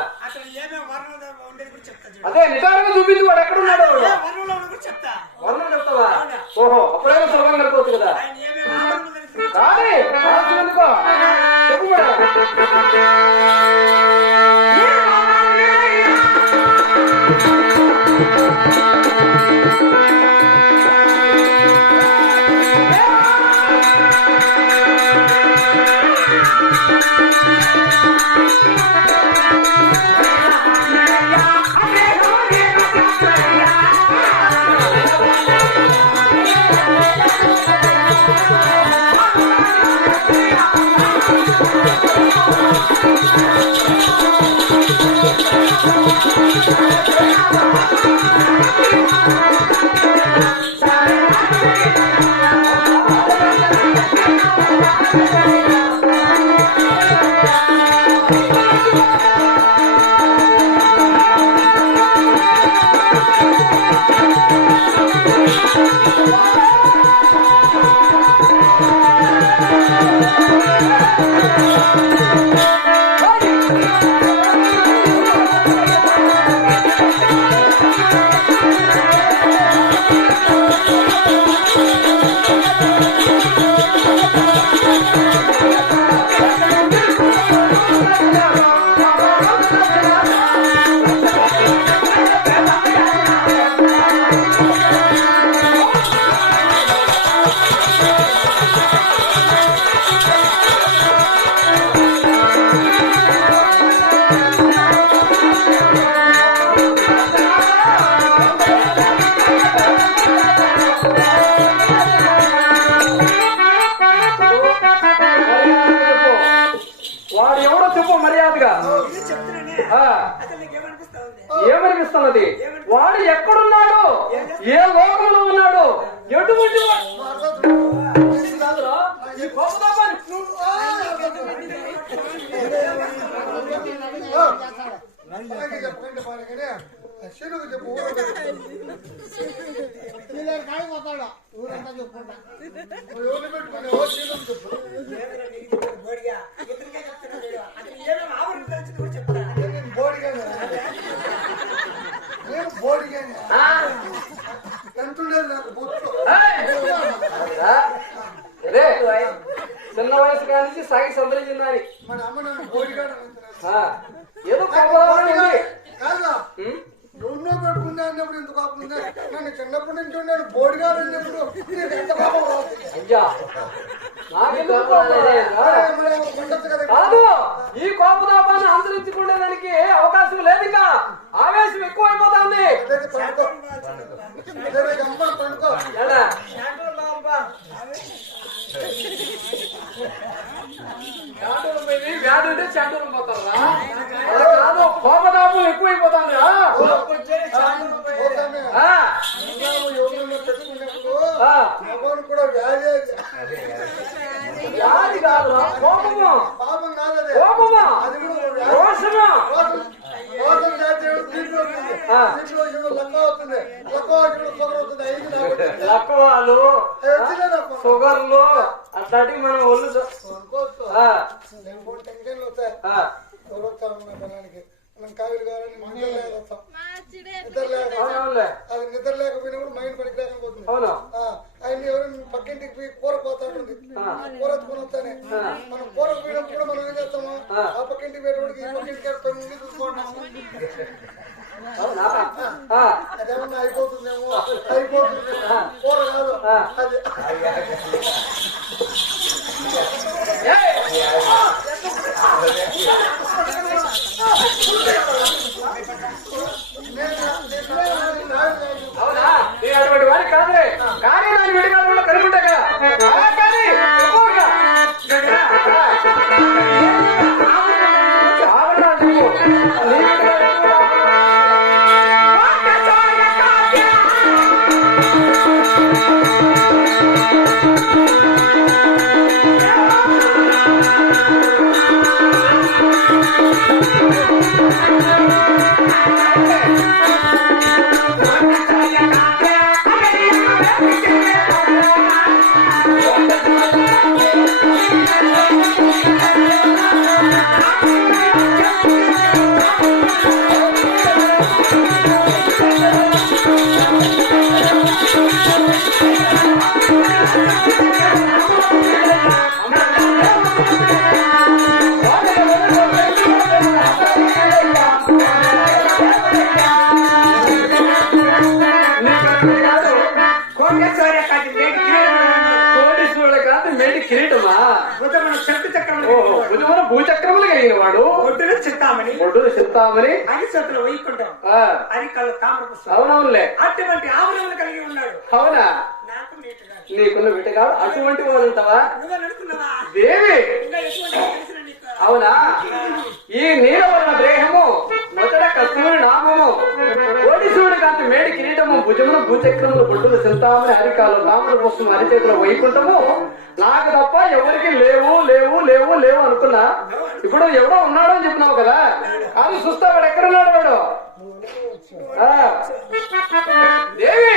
చూపించు చూడు ఆ, అతను ఏమేమి వర్ణంలో ఉండేది కూడా చెప్తా చూడు. అదే నిదానంగా చూపించు వాడు ఎక్కడున్నాడు ఏ వర్ణంలో ఉండేది కూడా చెప్తా. వర్ణం చెప్తావా? ఓహో అప్పుడైనా సులభంగా కదా. ఆయన ఏమేమి ఎందుకో? చెప్పు కూడా చెప్పు మర్యాదగా. ఏమనిపిస్తున్నది? వాడు ఎక్కడున్నాడు? ఏ లోకంలో ఉన్నాడు? ఎటువంటి వా- ఇది చెప్తా నేను నేను ఎంతుండేది నాకు బొత్తు అదే చిన్న వయసు కానించి సాగి సంతరించిందని మన అమ్మ నన్ను బోడిగానే ఆ, ఏదో కాదా? ఎన్నో పెట్టుకుందా అన్నప్పుడు ఇంత కోపం ఉందా? నన్ను చిన్నప్పటి నుంచి ఉన్నాడు అన్నప్పుడు ఎంత Come on. వస్తాం మన పొలానికి మనం నిద్ర అవునవునులే అది నిద్ర లేకపోయినప్పుడు మైండ్ పనికి లేకపోతుంది అవును? ఆ, ఆయన ఎవరైనా పక్కింటికి పోయి కూర పోతాడు ఆ. కూర ఎత్తుకుని వస్తానే. మనం కూర పోయినప్పుడు మనం ఏం చేస్తాము? ఆ. పక్కింటికి పోయేటోడికి ఈ పక్కింటికి అదేమన్నా అయిపోతుందేమో? అయిపోతుందేమో. కూర కాదు ఆ. అది ఏయ్! భుజమున భూచక్రములు కలిగిన వాడు ఒడ్డున చిత్తామణి ఒడ్డు చెప్తామని అని చేతులు వైకుంటాం ఆ, అని కళ్ళు తామర అవునవునులే. అటువంటి ఆవరణలు కలిగి ఉన్నాడు. అవునా? నీకున్న విటగాడు అటువంటి నువ్వు అనుకున్నావా దేవి! అవునా? ఈ నీలవర్ణ దేహము మొదట కస్తూరి నామము కోటీశ్వరుడు కాంతి మేడి కిరీటము భుజమును భూచక్రములు బొడ్డులు చింతామని హరికాలు తామర పుష్పం అరిచేతుల వైకుంఠము నాకు తప్ప ఎవరికి లేవు లేవు లేవు లేవు అనుకున్నా. ఇప్పుడు ఎవడో ఉన్నాడు అని చెప్పినావు కదా. కాదు చూస్తా వాడు ఎక్కడున్నాడు వాడు? దేవి!